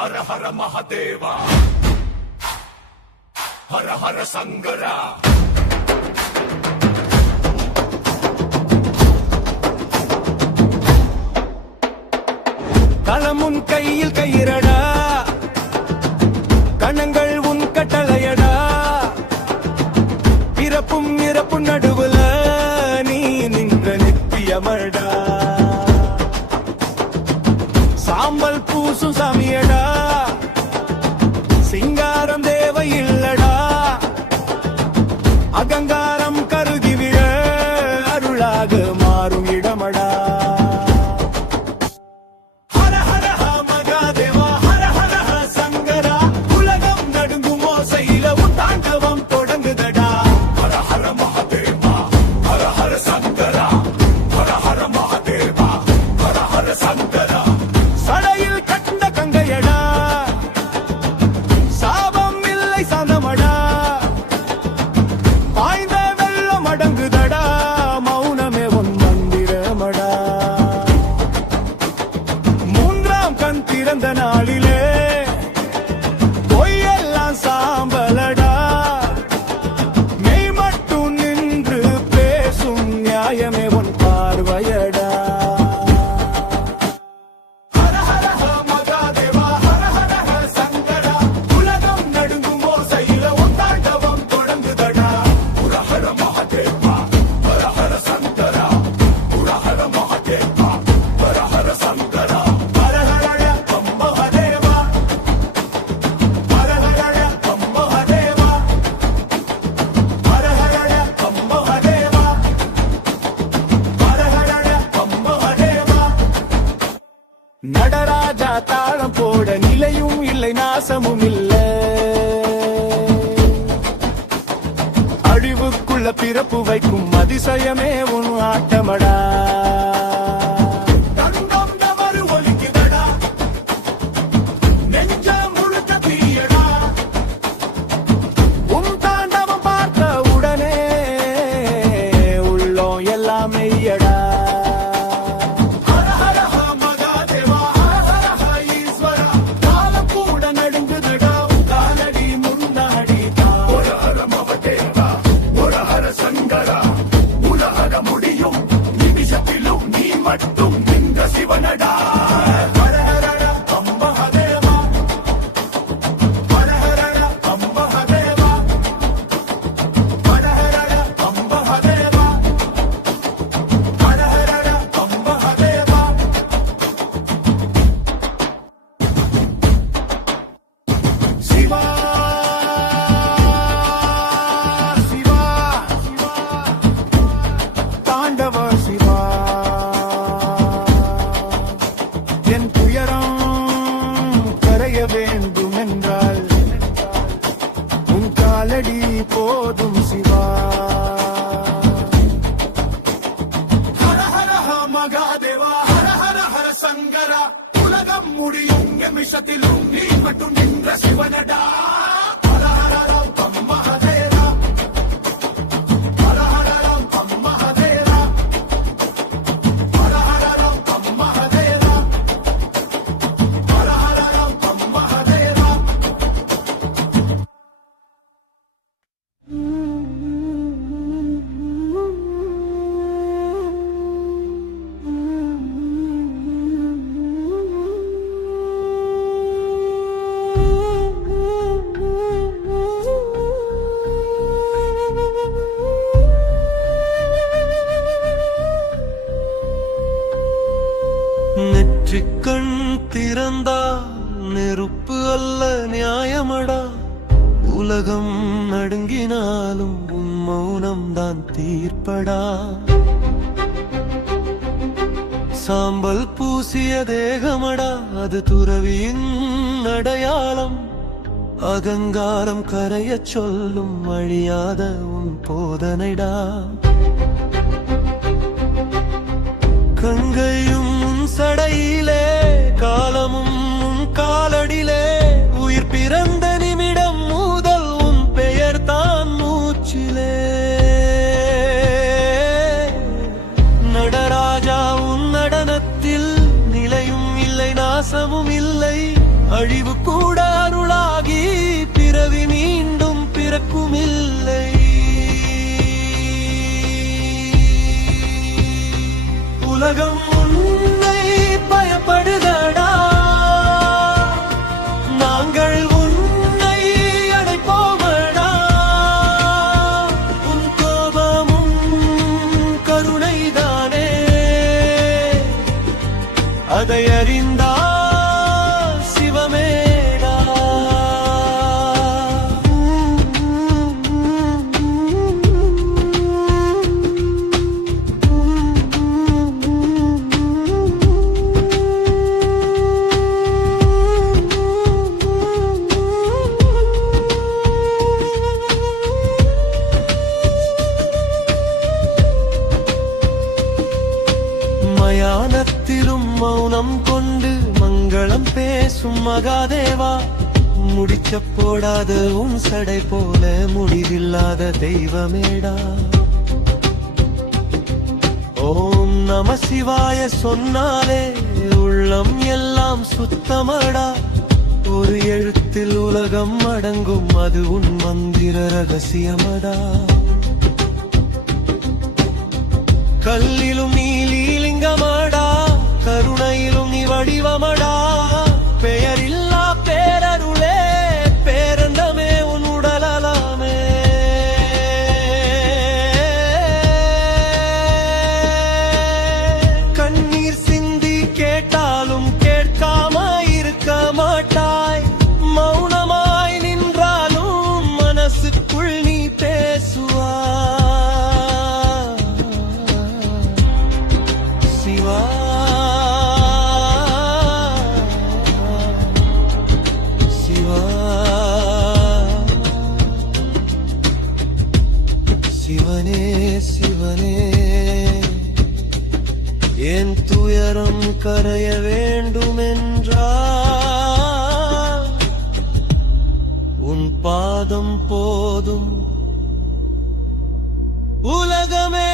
ஹர ஹர மகாதேவா ஹர ஹர சங்கரா களமுன் கையில் கயிறடா கணங்கள் உன் கட்டளையடா பிறப்பும் இறப்பும் நடுவுல நீ நின்ற நித்தியமடா சாம்பல் பூசும் சாமியடா சிங்காரம் தேவையில்லடா அகங்காரம் கருகிவிட அருளாக மாறும் இடமடா நாளிலே பொய்யெல்லாம் சாம்பலடா மெய் மட்டும் நின்று பேசும் நியாயமே உன் பார்வையடா ஹர ஹர மகாதேவா ஹர ஹர சங்கரா உலகம் நடுங்கும் ஓசையில உன் தாண்டவம் தொடங்குதடா ஹர ஹர மகாதேவா ஹர ஹர சங்கரா ஹர ஹர மகாதேவா ஹர ஹர சங்கரா நடராஜா தாளம் போட நிலையும் இல்லை நாசமும் இல்லை அழிவுக்குள்ள பிறப்பு வைக்கும் அதிசயமே உன் ஆட்டமடா உன் தாண்டவம் பார்த்த உடனே உள்ளோம் எல்லாம் மெய்யடா மட்டும் நின்ற சிவனடா வேண்டும் என்றால் உன் காலடி போதும் சிவா ஹர ஹர மகாதேவா ஹர ஹர ஹர சங்கரா உலகம் முடியும் நிமிஷத்திலும் நீ மட்டும் நின்ற சிவனடா ஹர ஹர மகாதேவா ஹர ஹர மகாதேவா ஹர ஹர மகாதேவா நெற்றிக்கண் திறந்தா நெருப்பு அல்ல நியாயமடா உலகம் நடுங்கினாலும் உன் மௌனம் தான் தீர்ப்படா சாம்பல் பூசிய தேகமடா அது துறவியின் அடையாளம் அகங்காரம் கரைய சொல்லும் அழியாத உன் போதனைடா கங்கையும் சடையிலே காலமும் காலடிலே உயிர் பிறந்த நிமிடம் முதல் உன் பெயர் தான் மூச்சிலே நடராஜா உன் நடனத்தில் நிலையும் இல்லை நாசமும் இல்லை அழிவு கூட அருளாகி பிறவி மீண்டும் பிறக்குமில்லை. உலகம் உன்னை பயப்படுதடா, நாங்கள் உன்னை அடைப்போமடா. உன் கோபமும் கருணைதானே, அதை அறிந்தா சிவமேடா. மயானத்திலும் மௌனம் கொண்டு மங்களம் பேசும் மகாதேவா, முடிச்ச போடாத உன் சடை போல முடிவில்லாத தெய்வமேடா. ஓம் நம சிவாய சொன்னாலே உள்ளம் எல்லாம் சுத்தமடா. ஒரு எழுத்தில் உலகம் அடங்கும், அது உன் மந்திர ரகசியமடா. கல்லிலும் நீலிலிங்கமடா, கருணையிலும் நீ வடிவமடா. பெயரில்லா பேரருளே, பேரண்டமே உன் உடலலாமே. கண்ணீர் சிந்தி கேட்டாலும் கேட்காம இருக்க மாட்டாய். மௌனமாய் நின்றாலும் மனசுக்குள் நீ பேசுவாய். சிவா சிவா சிவனே சிவனே, என் துயரம் கரைய வேண்டுமென்றால் உன் பாதம் போதும். உலகமே